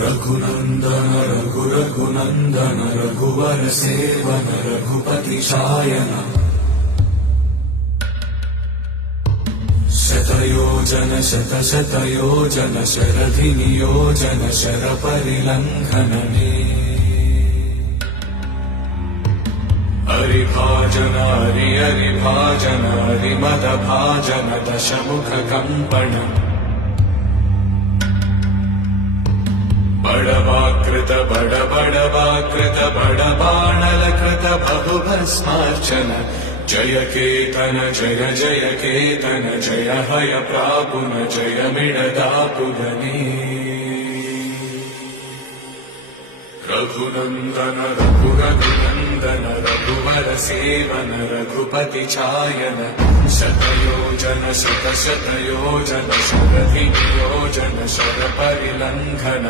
रघुनन्दन रघुरघुनन्दन रघुवर सेवन रघुपति शायन शतयोजन शतशतयोजन शरधि नियोजन शरपरिलङ्घनने हरिभाजन हरिभाजन हरिमदभाजन दशमुख कम्पण बड़वाकृत बड़वाकृत बड़बाणलकृत बहुभस्मार्चन जय केतन जय जय केतन जय हय प्रापुन जय मिडदापुगने रघुनन्दन रघुरघुनन्दन रघुवर सेवन रघुपति चायन शतयोजन शतशतयोजन शरधि नियोजन शरपरिलङ्घन